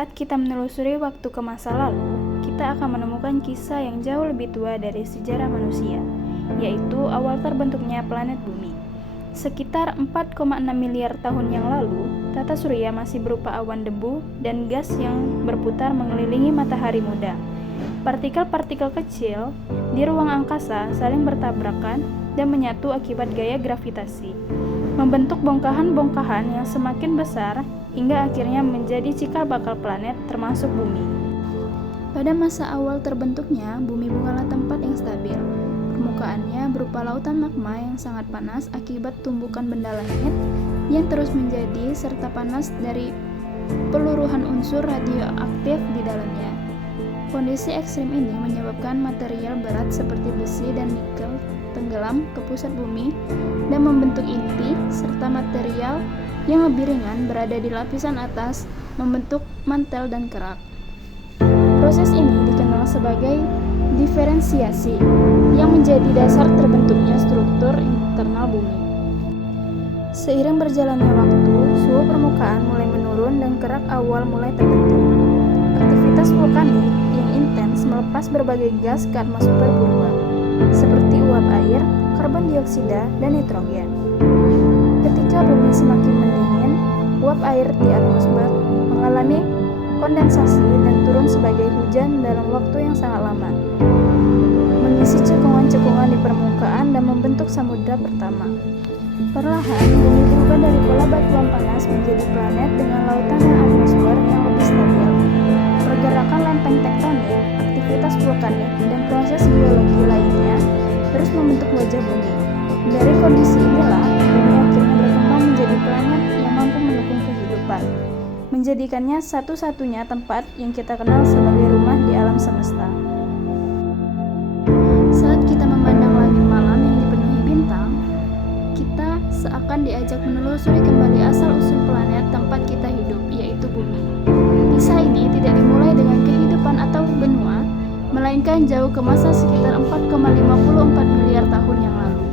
Saat kita menelusuri waktu ke masa lalu, kita akan menemukan kisah yang jauh lebih tua dari sejarah manusia, yaitu awal terbentuknya planet Bumi. Sekitar 4,6 miliar tahun yang lalu, tata surya masih berupa awan debu dan gas yang berputar mengelilingi matahari muda. Partikel-partikel kecil di ruang angkasa saling bertabrakan dan menyatu akibat gaya gravitasi, membentuk bongkahan-bongkahan yang semakin besar hingga akhirnya menjadi cikal bakal planet termasuk Bumi. Pada masa awal terbentuknya, Bumi bukanlah tempat yang stabil. Permukaannya berupa lautan magma yang sangat panas akibat tumbukan benda langit yang terus menjadi serta panas dari peluruhan unsur radioaktif di dalamnya. Kondisi ekstrim ini menyebabkan material berat seperti besi dan nikel tenggelam ke pusat bumi dan membentuk inti, serta material yang lebih ringan berada di lapisan atas membentuk mantel dan kerak. Proses ini dikenal sebagai diferensiasi yang menjadi dasar terbentuknya struktur internal bumi. Seiring berjalannya waktu, suhu permukaan mulai menurun dan kerak awal mulai terbentuk. Aktivitas vulkanik yang intens melepas berbagai gas ke atmosfer purba, seperti uap air, karbon dioksida, dan nitrogen. Ketika bumi semakin mendingin, uap air di atmosfer mengalami kondensasi dan turun sebagai hujan dalam waktu yang sangat lama, mengisi cekungan-cekungan di permukaan dan membentuk samudra pertama. Perlahan, bumi berubah dari pola batuan panas menjadi planet dengan lautan dan atmosfer yang lebih stabil. Pergerakan lempeng tektonik, aktivitas vulkanik, dan proses geologi lainnya terus membentuk wajah bumi. Dari kondisi inilah, bumi akhirnya berkembang menjadi planet yang mampu mendukung kehidupan, menjadikannya satu-satunya tempat yang kita kenal sebagai rumah di alam semesta. Saat kita memandang langit malam yang dipenuhi bintang, kita seakan diajak menelusuri kembali asal-usul planet tempat kita hidup, yaitu bumi. Kisah ini tidak dimulai dengan kehidupan atau benua, melainkan jauh ke masa sekitar 4,54 miliar tahun yang lalu,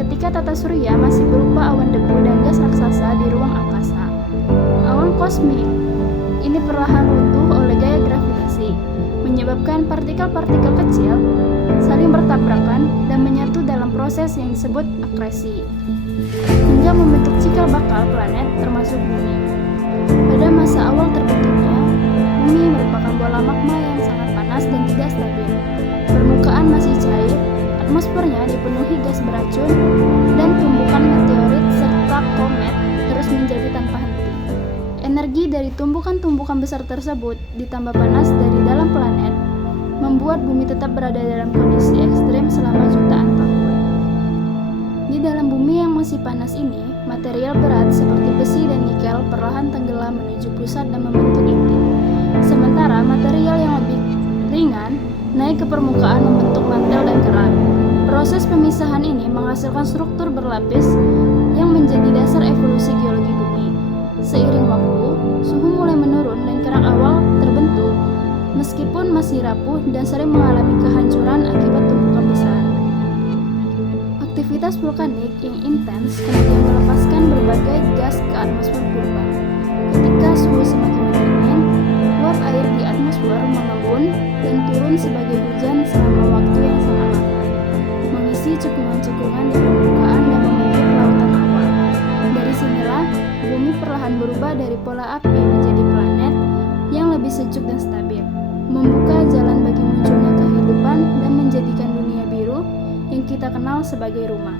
ketika tata surya masih berupa awan debu dan gas raksasa di ruang angkasa. Awan kosmik ini perlahan runtuh oleh gaya gravitasi, menyebabkan partikel-partikel kecil saling bertabrakan dan menyatu dalam proses yang disebut akresi, hingga membentuk cikal bakal planet termasuk bumi. Pada masa awal terbentuknya, bumi merupakan bola magma yang sangat panas dan tidak stabil. Permukaan masih cair, atmosfernya dipenuhi gas beracun, dan tumbukan meteorit serta komet terus menjadi tanpa henti. Energi dari tumbukan-tumbukan besar tersebut ditambah panas dari dalam planet membuat bumi tetap berada dalam kondisi ekstrim selama jutaan tahun. Di dalam bumi yang masih panas ini, material berat seperti besi dan nikel perlahan tenggelam menuju pusat dan membentuk inti. Sementara material yang lebih ringan naik ke permukaan membentuk mantel dan kerak. Proses pemisahan ini menghasilkan struktur berlapis yang menjadi dasar evolusi geologi bumi. Seiring waktu, suhu mulai menurun dan kerak awal terbentuk, meskipun masih rapuh dan sering mengalami kehancuran akibat tumbukan besar. Aktivitas vulkanik yang intens kemudian melepaskan berbagai gas ke atmosfer purba. Ketika suhu semakin mendingin, uap air di atmosfer mengembun dan turun sebagai hujan selama waktu yang sangat lama, mengisi cekungan-cekungan di permukaan dan membentuk lautan awal. Dari sinilah, bumi perlahan berubah dari pola api menjadi planet yang lebih sejuk dan stabil, membuka jalan bagi munculnya kehidupan dan menjadikan dunia biru yang kita kenal sebagai rumah.